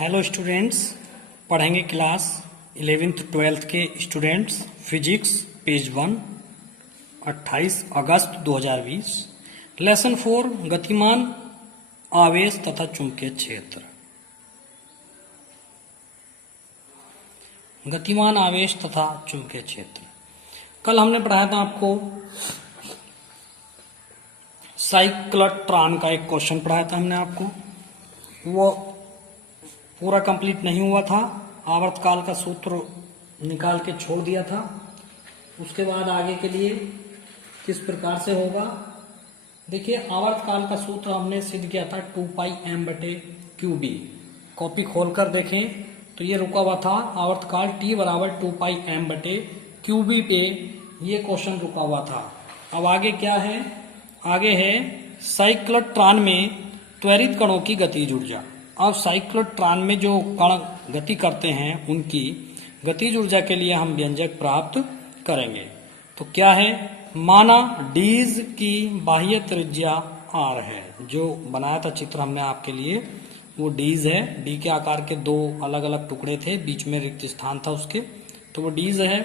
Hello students, पढ़ेंगे class 11th-12th के students physics page 1 28 अगस्त 2020 lesson 4 गतिमान आवेश तथा चुंबकीय क्षेत्र। गतिमान आवेश तथा चुंबकीय क्षेत्र कल हमने पढ़ाया था आपको साइक्लोट्रॉन का एक क्वेश्चन पढ़ाया था हमने आपको। वो पूरा कंप्लीट नहीं हुआ था, आवर्तकाल का सूत्र निकाल के छोड़ दिया था। उसके बाद आगे के लिए किस प्रकार से होगा, देखिए आवर्तकाल का सूत्र हमने सिद्ध किया था 2πm/qb। कॉपी खोलकर देखें तो ये रुका हुआ था आवर्तकाल t बराबर 2πm/qb पे ये क्वेश्चन रुका हुआ था। अब आगे क्या है, आगे है साइक्लोट्रॉन में त्वरित कणों की गतिज ऊर्जा। अब साइक्लोट्रॉन में जो कण गति करते हैं उनकी गतिज ऊर्जा के लिए हम व्यंजक प्राप्त करेंगे। तो क्या है, माना डीज की बाह्य त्रिज्या r है। जो बनाया था चित्र हमने आपके लिए वो डीज है। डी के आकार के दो अलग अलग टुकड़े थे, बीच में रिक्त स्थान था उसके, तो वो डीज है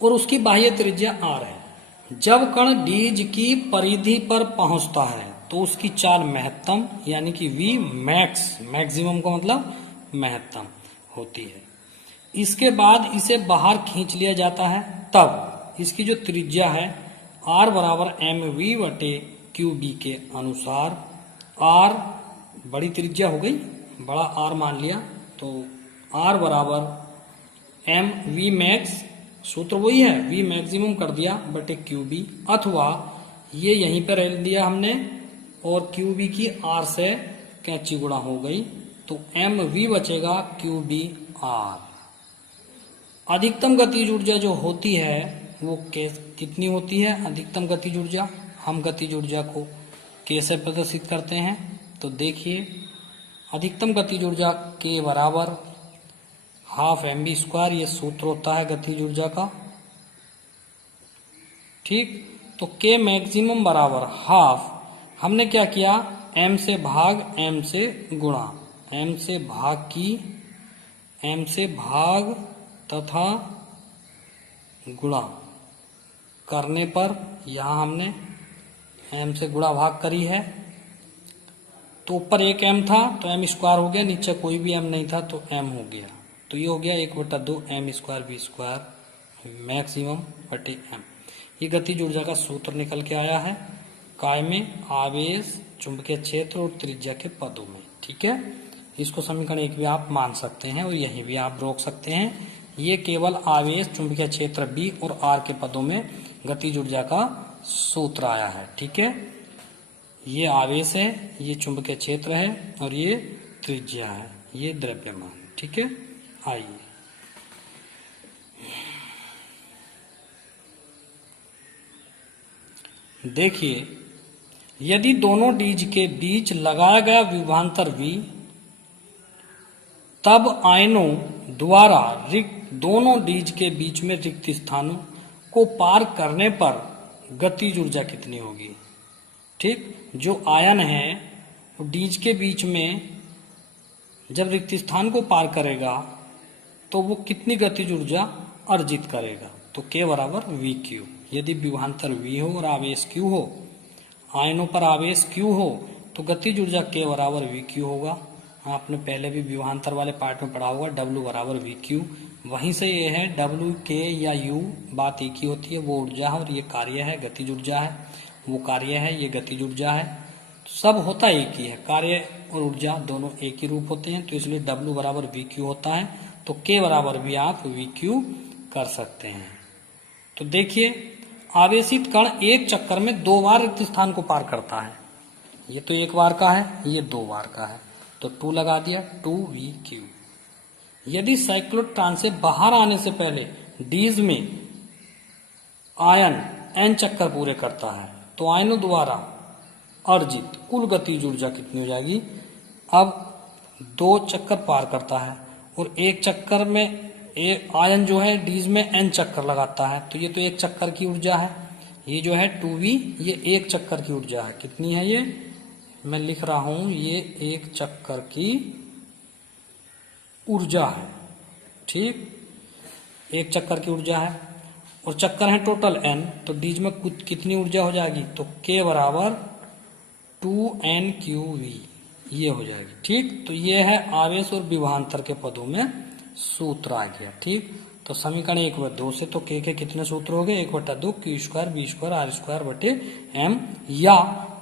और उसकी बाह्य त्रिज्या r है। जब कण डीज की परिधि पर पहुंचता है तो उसकी चाल महत्तम यानी कि V मैक्स, मैक्सिमम का मतलब महत्तम होती है। इसके बाद इसे बाहर खींच लिया जाता है, तब इसकी जो त्रिज्या है R बराबर mv/qb के अनुसार, R बड़ी त्रिज्या हो गई, बड़ा R मान लिया, तो R बराबर mv मैक्स, सूत्र वही है, V मैक्सिमम कर दिया बटे qb, अथवा ये यहीं पर रख दिया हमने और qb की r से कैंची गुणा हो गई, तो mv बचेगा qb r। अधिकतम गतिज ऊर्जा जो होती है वो कितनी होती है, अधिकतम गतिज ऊर्जा, हम गतिज ऊर्जा को कैसे प्रदर्शित करते हैं, तो देखिए अधिकतम गतिज ऊर्जा k बराबर हाफ mv², ये सूत्र होता है गतिज ऊर्जा का, ठीक। तो k मैक्सिमम बराबर हाफ, हमने क्या किया, m से भाग m से गुणा, m से भाग की, m से भाग तथा गुणा करने पर यहाँ हमने m से गुणा भाग करी है, तो ऊपर एक m था तो m² हो गया, नीचे कोई भी m नहीं था तो m हो गया, तो ये हो गया 1/2 m²v² मैक्सिमम बटे m। ये गतिज ऊर्जा का सूत्र निकल के आया है काय में, आवेश, चुंबकीय क्षेत्र और त्रिज्या के पदों में, ठीक है। इसको समीकरण 1 भी आप मान सकते हैं और यहीं भी आप रोक सकते हैं। ये केवल आवेश, चुंबकीय क्षेत्र B और R के पदों में गतिज ऊर्जा का सूत्र आया है, ठीक है। ये आवेश है, ये चुंबकीय क्षेत्र है और ये त्रिज्या है, ये द्रव्यमान, ठीक है। आइए देखिए, यदि दोनों डीज के बीच लगाया गया विभवांतर V, तब आयनों द्वारा रिक्त दोनों डीज के बीच में रिक्त स्थानों को पार करने पर गतिज ऊर्जा कितनी होगी, ठीक। जो आयन है वो डीज के बीच में जब रिक्त स्थान को पार करेगा तो वो कितनी गतिज ऊर्जा अर्जित करेगा, तो k बराबर VQ। यदि विभवांतर V हो और आवेश Q हो, आयनों पर आवेश Q हो, तो गतिज ऊर्जा k बराबर VQ होगा। आपने पहले भी विभवांतर वाले पार्ट में पढ़ा होगा, W बराबर VQ। वहीं से ये है W, K या U, बात एक ही होती है, वो ऊर्जा है और ये कार्य है, गतिज ऊर्जा है, वो कार्य है, ये गतिज ऊर्जा है, सब होता एक ही है, कार्य और ऊर्जा दोनों एक ही रूप होते हैं, तो इसलिए W बराबर VQ होता है, तो k बराबर भी आप VQ कर सकते हैं। तो देखिए, आवेशित कण एक चक्कर में 2 बार रिक्त स्थान को पार करता है, ये तो 1 बार का है, ये 2 बार का है, तो 2 लगा दिया, 2VQ। यदि साइक्लोट्रॉन से बाहर आने से पहले डीज में आयन n चक्कर पूरे करता है तो आयनों द्वारा अर्जित कुल गतिज ऊर्जा कितनी हो जाएगी। अब 2 चक्कर पार करता है और एक चक्कर में आयन जो है डीज में n चक्कर लगाता है, तो ये तो 1 चक्कर की ऊर्जा है, ये जो है 2V, ये 1 चक्कर की ऊर्जा है, कितनी है ये मैं लिख रहा हूं ये एक चक्कर की ऊर्जा है। ठीक, एक चक्कर की ऊर्जा है और चक्कर है टोटल n, तो डीज में कुछ कितनी ऊर्जा हो जाएगी, तो k बराबर 2n/q_v ये हो जाएगी। ठीक, तो ये है आवेश और विभवांतर के पदों में सूत्र आ गया। ठीक, तो समीकरण 1/2 से तो k के कितने सूत्र हो गए, 1/2 q² v² r² बटे m या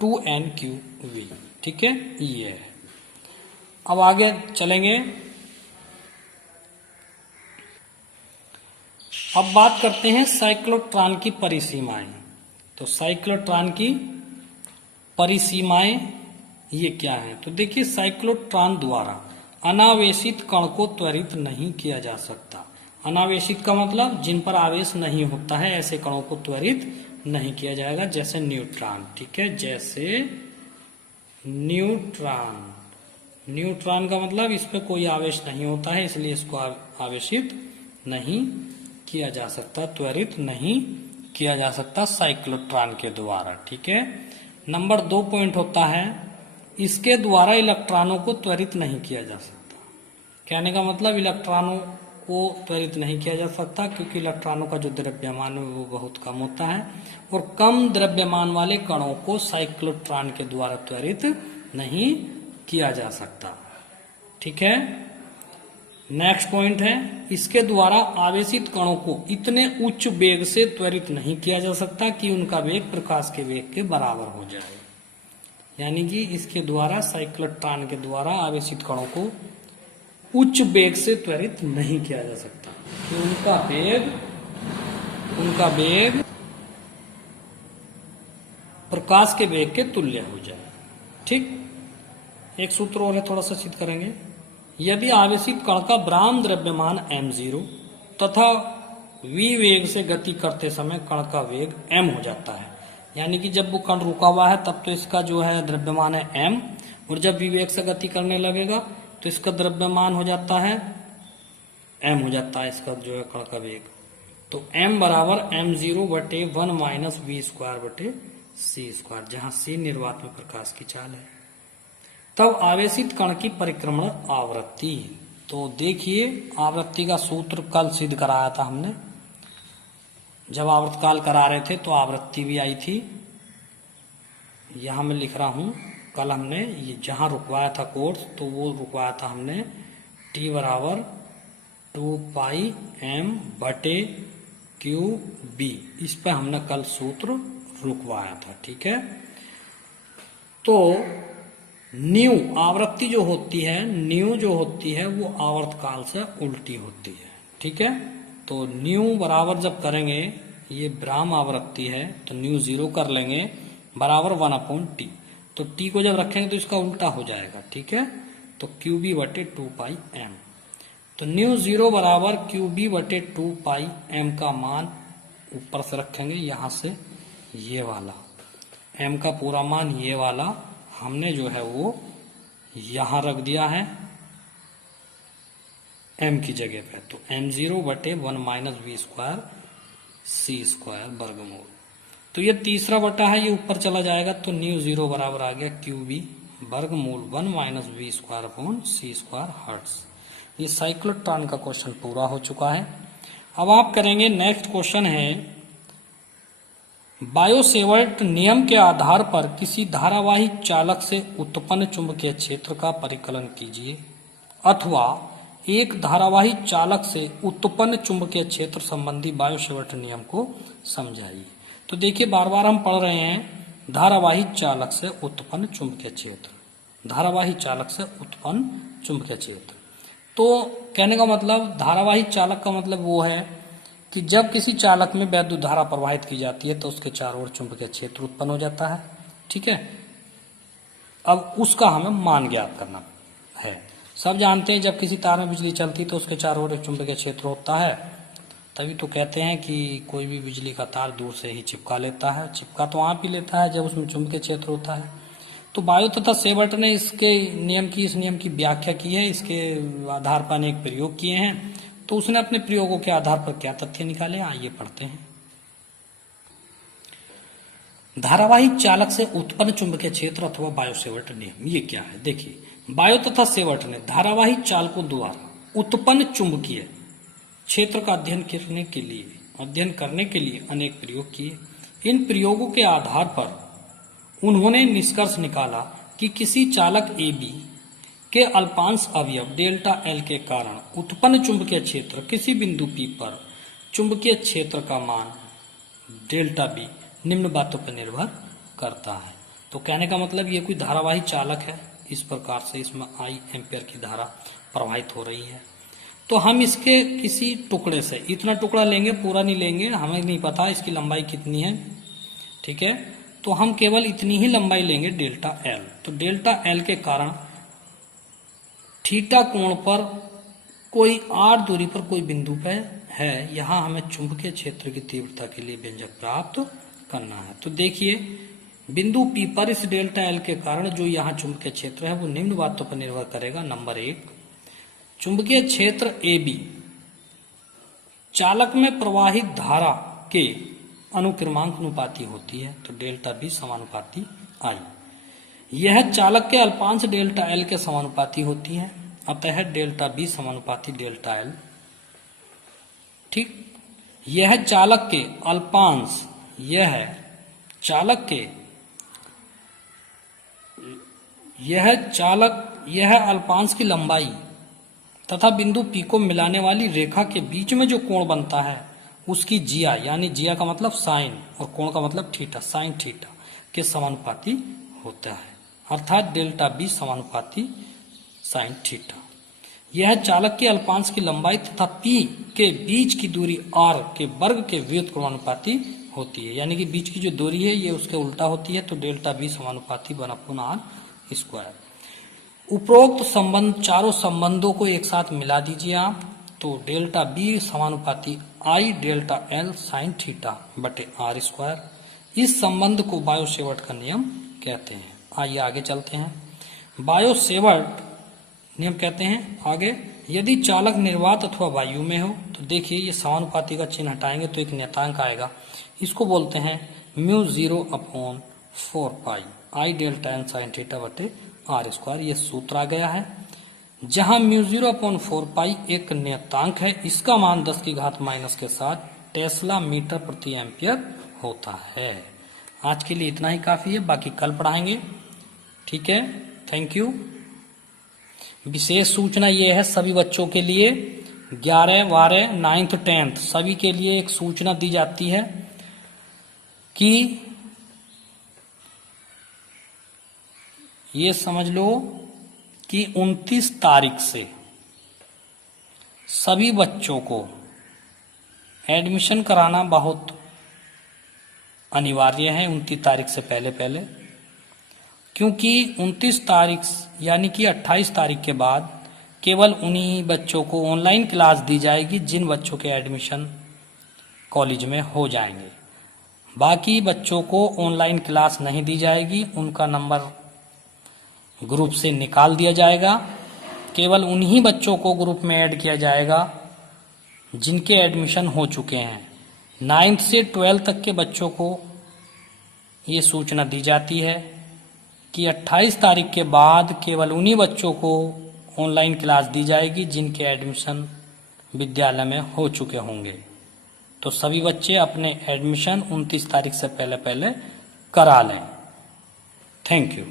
2n/q_v। ठीक है, ये है। अब आगे चलेंगे। अब बात करते हैं साइक्लोट्रॉन की परिसीमाएं। तो साइक्लोट्रॉन की परिसीमाएं ये क्या है, तो देखिए साइक्लोट्रॉन द्वारा अनावेशित कण को त्वरित नहीं किया जा सकता। अनावेशित का मतलब जिन पर आवेश नहीं होता है, ऐसे कणों को त्वरित नहीं किया जाएगा, जैसे न्यूट्रॉन। ठीक है, जैसे न्यूट्रॉन। न्यूट्रॉन का मतलब इस पे कोई आवेश नहीं होता है, इसलिए इसको आवेशित नहीं किया जा सकता, त्वरित नहीं किया जा सकता साइक्लोट्रॉन के द्वारा। ठीक है, नंबर 2 पॉइंट होता है, इसके द्वारा इलेक्ट्रॉनों को त्वरित नहीं किया जा सकता। कहने का मतलब इलेक्ट्रॉनों को त्वरित नहीं किया जा सकता क्योंकि इलेक्ट्रॉनों का जो द्रव्यमान है वो बहुत कम होता है और कम द्रव्यमान वाले कणों को साइक्लोट्रॉन के द्वारा त्वरित नहीं किया जा सकता। ठीक है, नेक्स्ट पॉइंट है, इसके द्वारा आवेशित कणों को इतने उच्च वेग से त्वरित नहीं किया जा सकता कि उनका वेग प्रकाश के वेग के बराबर हो जाए। यानी कि इसके द्वारा साइक्लोट्रॉन के द्वारा आवेशित कणों को उच्च वेग से त्वरित नहीं किया जा सकता कि उनका वेग प्रकाश के वेग के तुल्य हो जाए। ठीक, एक सूत्र और है, थोड़ा सा सिद्ध करेंगे। यदि आवेशित कण का ब्राह्म द्रव्यमान m0 तथा v वेग से गति करते समय कण का वेग m हो जाता है, यानी कि जब वो कण रुका हुआ है तब तो इसका जो है द्रव्यमान है m, और जब v वेग से गति करने लगेगा तो इसका द्रव्यमान हो जाता है m हो जाता है, इसका जो है कण का वेग। तो m बराबर m0 बटे 1 माइनस v² बटे c², जहां c निर्वात में प्रकाश की चाल है। तब आवेशित कण की परिक्रमण आवृत्ति, तो देखिए आवृत्ति का सूत्र कल सिद्ध कराया था हमने, जब आवर्तकाल करा रहे थे तो आवृत्ति भी आई थी। यहां मैं लिख रहा हूं, कल हमने ये जहां रुकवाया था कोर्स, तो वो रुकवाया था हमने t बराबर 2πm बटे qb, इस पे हमने कल सूत्र रुकवाया था। ठीक है, तो न्यू आवृत्ति जो होती है, न्यू जो होती है वो आवर्तकाल से उल्टी होती है। ठीक है, तो न्यू बराबर जब करेंगे, ये ब्राह्म आवृत्ति है तो न्यू 0 कर लेंगे बराबर 1/t, तो t को जब रखेंगे तो इसका उल्टा हो जाएगा। ठीक है, तो qb बटे 2πm, तो न्यू 0 बराबर qb बटे 2πm का मान ऊपर से रखेंगे, यहां से ये वाला m का पूरा मान ये वाला हमने जो है वो यहां रख दिया है m की जगह पे, तो m0 बटे 1 माइनस v² c² वर्गमूल। तो ये तीसरा बटा है, ये ऊपर चला जाएगा, तो न्यू 0 बराबर आ गया qb वर्गमूल 1 minus v² upon c² hertz. ये साइक्लोट्रॉन का क्वेश्चन पूरा हो चुका है। अब आप करेंगे नेक्स्ट क्वेश्चन है, बायो-सेवर्ट नियम के आधार पर किसी धारावाही चालक से उत्पन्न चुंबकीय क्षेत्र का परिकलन कीजिए, अथवा एक धारावाही चालक से उत्पन्न चुंबकीय क्षेत्र संबंधी बायो-सेवर्ट नियम को समझाइए। तो देखिए बार बार हम पढ़ रहे हैं धारावाही चालक से उत्पन्न चुंबकीय क्षेत्र, धारावाही चालक से उत्पन्न चुंबकीय क्षेत्र। तो कहने का मतलब धारावाही चालक का मतलब वो है कि जब किसी चालक में वैद्युत धारा प्रवाहित की जाती है तो उसके चारों ओर चुंबकीय क्षेत्र उत्पन्न हो जाता है। ठीक है, अब उसका हमें मान ज्ञात करना है। सब जानते हैं जब किसी तार में बिजली चलती है तो उसके चारों ओर एक चुंबकीय क्षेत्र होता है, तभी तो कहते हैं कि कोई भी बिजली का तार दूर से ही चिपका लेता है। चिपका तो वहां भी लेता है जब उसमें चुंबकीय क्षेत्र होता है। तो बायो तथा सेवर्ट ने इसके नियम की, इस नियम की व्याख्या की है, इसके आधार पर अनेक प्रयोग किए हैं। तो उसने अपने प्रयोगों के आधार पर क्या तथ्य निकाले, आइए पढ़ते हैं। धारावाहिक चालक से उत्पन्न चुंबकीय क्षेत्र अथवा बायोसेवर्ट नियम, ये क्या है? देखिए, बायो तथा सेवर्ट ने धारावाहिक चालकों द्वारा उत्पन्न चुंबकीय क्षेत्र का अध्ययन करने के लिए अनेक प्रयोग किए। इन प्रयोगों के आधार पर उन्होंने निष्कर्ष निकाला कि किसी चालक ए बी के अल्पांश अवयव डेल्टा एल के कारण उत्पन्न चुंबकीय क्षेत्र किसी बिंदु पी पर चुंबकीय क्षेत्र का मान डेल्टा बी निम्न बातों पर निर्भर करता है। तो कहने का मतलब ये कोई धारावाही चालक है, इस प्रकार से इसमें आई एम्पियर की धारा प्रवाहित हो रही है। तो हम इसके किसी टुकड़े से इतना टुकड़ा लेंगे, पूरा नहीं लेंगे, हमें नहीं पता इसकी लंबाई कितनी है, ठीक है। तो हम केवल इतनी ही लंबाई लेंगे डेल्टा एल। तो डेल्टा एल के कारण थीटा कोण पर कोई आर दूरी पर कोई बिंदु पे है, यहां हमें चुंबकीय क्षेत्र की तीव्रता के लिए व्यंजक प्राप्त करना है। तो देखिए, बिंदु पी पर इस डेल्टा एल के कारण जो यहाँ चुंबकीय क्षेत्र है वो निम्न बातों पर निर्भर करेगा। नंबर 1, चुंबकीय क्षेत्र ए बी चालक में प्रवाहित धारा के अनुक्रमांक अनुपाती होती है, तो डेल्टा बी समानुपाती आई। यह चालक के अल्पांश डेल्टा एल के समानुपाती होती है, अतः डेल्टा बी समानुपाती डेल्टा एल। ठीक, यह चालक के अल्पांश यह अल्पांश की लंबाई तथा बिंदु पी को मिलाने वाली रेखा के बीच में जो कोण बनता है उसकी जिया, यानी जिया का मतलब साइन और कोण का मतलब थीटा, साइन थीटा के समानुपाती होता है, अर्थात डेल्टा बी समानुपाती साइन थीटा। यह चालक के अल्पांश की लंबाई तथा पी के बीच की दूरी आर के वर्ग के व्युत्क्रमानुपाती होती है, यानी कि बीच की जो दूरी है ये उसके उल्टा होती है, तो डेल्टा बी समानुपाती 1/r²। उपरोक्त संबंध, चारों संबंधों को एक साथ मिला दीजिए आप, तो डेल्टा बी समानुपाती आई डेल्टा एल साइन थीटा बटे r²। इस संबंध को बायो-सेवर्ट का नियम कहते हैं। आइए आगे चलते हैं। बायो-सेवर्ट नियम कहते हैं आगे, यदि चालक निर्वात अथवा वायु में हो, तो देखिए ये समानुपाती का चिन्ह हटाएंगे तो एक नियतांक आएगा, इसको बोलते हैं μ0/4π आई डेल्टा एन साइन थीटा बटे r²। ये सूत्र आ गया है, जहां μ0/4π एक नियतांक है, इसका मान 10⁻⁻ के साथ टेस्ला मीटर प्रति एम्पियर होता है। आज के लिए इतना ही काफी है, बाकी कल पढ़ाएंगे, ठीक है। Thank you. विशेष सूचना ये है सभी बच्चों के लिए, 11, 12, 9th, 10th सभी के लिए एक सूचना दी जाती है कि ये समझ लो कि 29 तारीख से सभी बच्चों को एडमिशन कराना बहुत अनिवार्य है, 29 तारीख से पहले, क्योंकि 29 तारीख यानी कि 28 तारीख के बाद केवल उन्हीं बच्चों को ऑनलाइन क्लास दी जाएगी जिन बच्चों के एडमिशन कॉलेज में हो जाएंगे। बाकी बच्चों को ऑनलाइन क्लास नहीं दी जाएगी, उनका नंबर ग्रुप से निकाल दिया जाएगा। केवल उन्हीं बच्चों को ग्रुप में ऐड किया जाएगा जिनके एडमिशन हो चुके हैं। 9th से 12th तक के बच्चों को ये सूचना दी जाती है कि 28 तारीख के बाद केवल उन्हीं बच्चों को ऑनलाइन क्लास दी जाएगी जिनके एडमिशन विद्यालय में हो चुके होंगे। तो सभी बच्चे अपने एडमिशन 29 तारीख से पहले करा लें। Thank you.